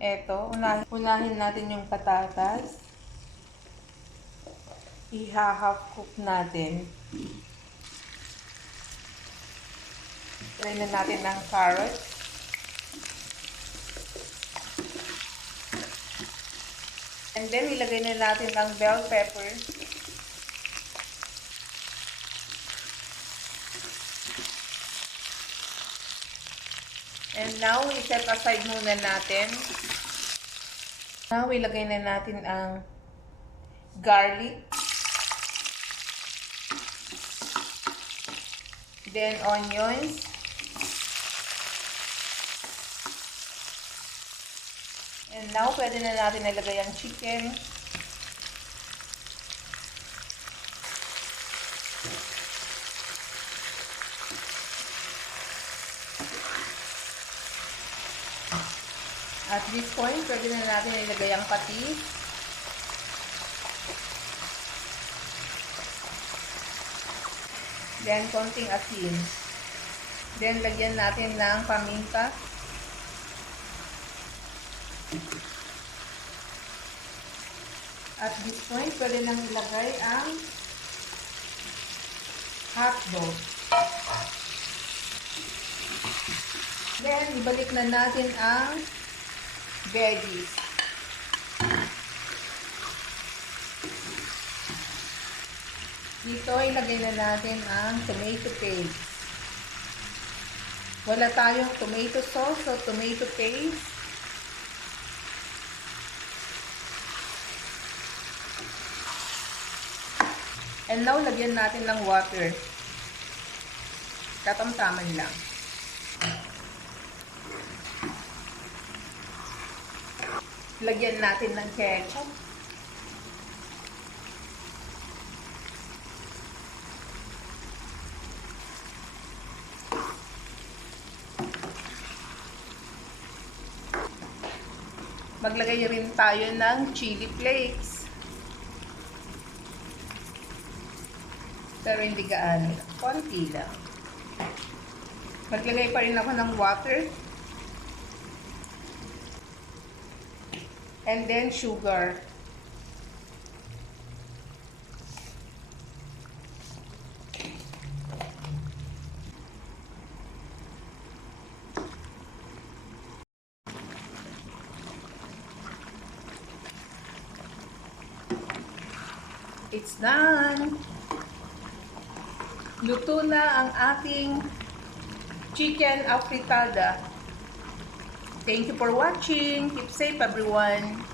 Eto, unahin natin yung patatas. I-half cook natin. Try na natin ng carrots. And then, ilagay na natin ng bell pepper. And now, i-set aside muna natin. Now, ilagay na natin ang garlic. Then, onions. And now, pwede na natin ilagay ang chicken. At this point, pwede na natin ilagay ang patis. Then, konting asin. Then, lagyan natin ng paminta. At this point, pwede nang ilagay ang hotdog. Then, ibalik na natin ang veggies. Dito, ilagay na natin ang tomato paste. Wala tayong tomato sauce o tomato paste. And now, lagyan natin ng water. Tatamtaman lang. Lagyan natin ng ketchup. Maglagay rin tayo ng chili flakes. Pero hindi gaano. Konti lang. Maglagay pa rin ako ng water. And then sugar. It's done! Luto na ang ating chicken afritada. Thank you for watching. Keep safe, everyone.